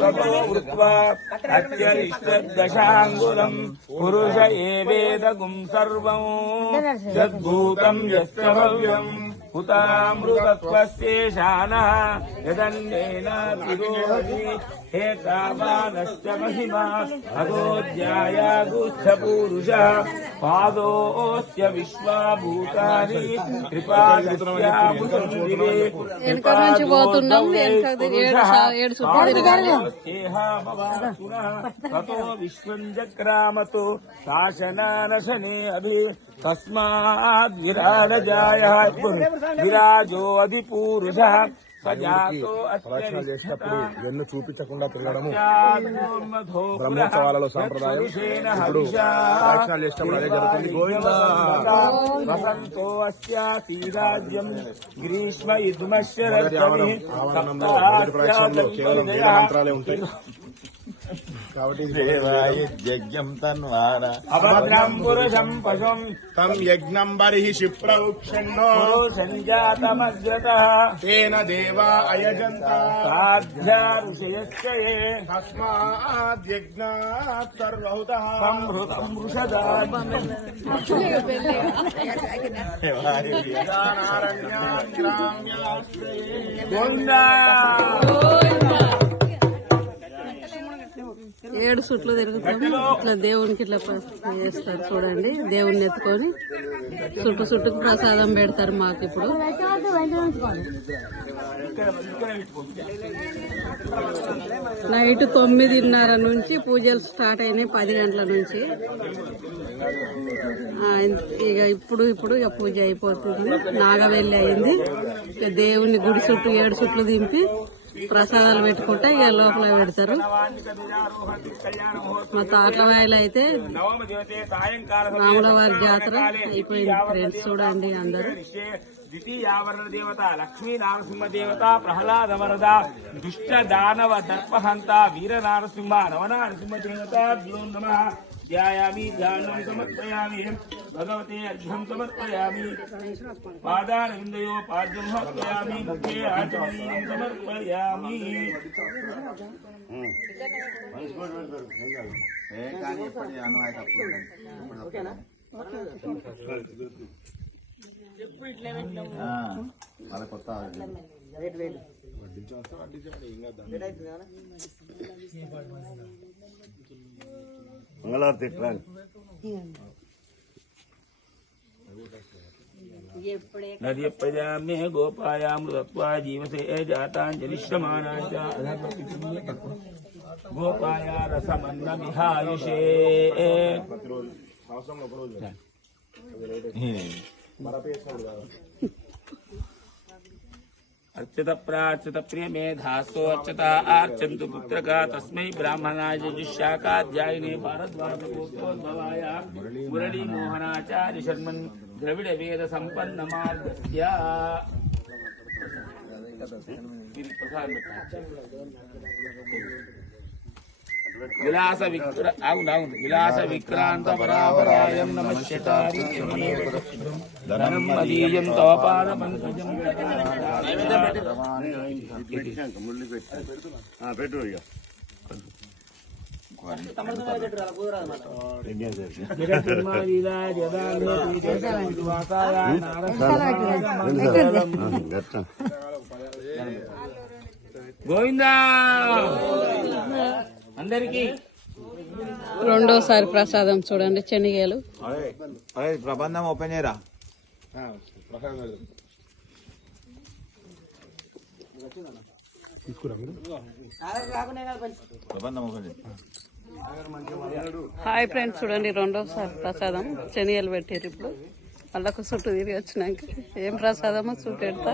ततो वृत्वा अत्यरिष्टदशाङ्गुलम् पुरुष एवेदगुं सर्वम् यद्भूतं यश्च भव्यम् हुतामृतत्वस्येषानः यदन्येन तिरोहति हेतावानश्च महिमा अगोध्यायागुच्छपूरुषः पादोऽस्य विश्वाभूतानि कृपादस्यामृतं दिवे ततो विश्वं जक्रामतो शासनानशने अभि तस्माद् विराजजायः विराजो अधिपूरुषः వెన్ను చూపించకుండా తిరగడము బ్రహ్మోత్సవాలలో సాంప్రదాయం. ఇప్పుడు ప్రదక్షిణాలు చేసినప్పుడు అదే జరుగుతుంది. వసంతో అస్యాతిరాజ్యం గ్రీష్మ ఆవరణంలో కేవలం వేద మంత్రాలే ఉంటాయి కాబట్టి యజ్ఞం తన్వార అభద్రం పురుషం పశుం తం యజ్ఞం బర్హిషి ప్రవృక్షన్నో సంజాతమగ్రతః తేన దేవా అయజంత సాధ్యా ఋషయశ్చ ఏ తస్మాద్ యజ్ఞాత్ సర్వహుతః సంహృతం వృషదాన్ గోవిందా 7 సుట్లు తిరుగుతాము. ఇట్లా దేవునికి ఇట్లా చేస్తారు చూడండి. దేవుణ్ణి ఎత్తుకొని చుట్టుకు ప్రసాదం పెడతారు మాకు. ఇప్పుడు నైట్ 9:30 నుంచి పూజలు స్టార్ట్ అయినాయి. 10 గంటల నుంచి ఇక ఇప్పుడు ఇక పూజ అయిపోతుంది. నాగవెల్లి అయింది. ఇక దేవుని గుడి చుట్టూ 7 సుట్లు దింపి ప్రసాదాలు పెట్టుకుంటే ఇక లోపల పెడతారు. మా తాట్లవాయిలు అయితే రాములవారి జాతర అయిపోయింది ఫ్రెండ్స్. చూడండి అందరూ. ద్వితీయావరణ దేవత లక్ష్మీ నారసింహ దేవత ప్రహ్లాద వరద దుష్ట దానవ దర్పహంత వీర నారసింహ నవనారసింహ దేవత నమః. ధ్యాయామి ధ్యానం సమర్పయామి భగవతే అర్ఘ్యం సమర్పయామి పాదారవిందయో పాద్యం సమర్పయామి భక్తే ఆచమనీయం సమర్పయామి. కొత్త మంగళవారం నద్యపజామ్య గోపాయామృతత్వా జీవసే జాతాంజలిశ్రమాణాచ గోపాయ రసమన్న విహాయుషే. अर्चित प्रार्चित प्रिय मेधास्तो अर्चता आर्चन्तु पुत्रका तस्मै ब्राह्मणाय जुष्याकाध्यायिने भारद्वाजगोत्रोद्भवाय मुरली मोहनाचार्य शर्मन् द्रविड वेद संपन्न मार्गस्य विलास विक्रांत परापरायं नमश्यतारि धनं मदीयं तव पाद पंकजं గోవిందా. అందరికి రెండోసారి ప్రసాదం చూడండి. శనిగలు ప్రబంధం ఓపెన్ చేయరా. హాయ్ ఫ్రెండ్స్, చూడండి రెండోసారి ప్రసాదం శనిగలు పెట్టారు. ఇప్పుడు వాళ్ళకు చుట్టూ తిరిగి వచ్చినాక ఏం ప్రసాదమో చూపెడతా.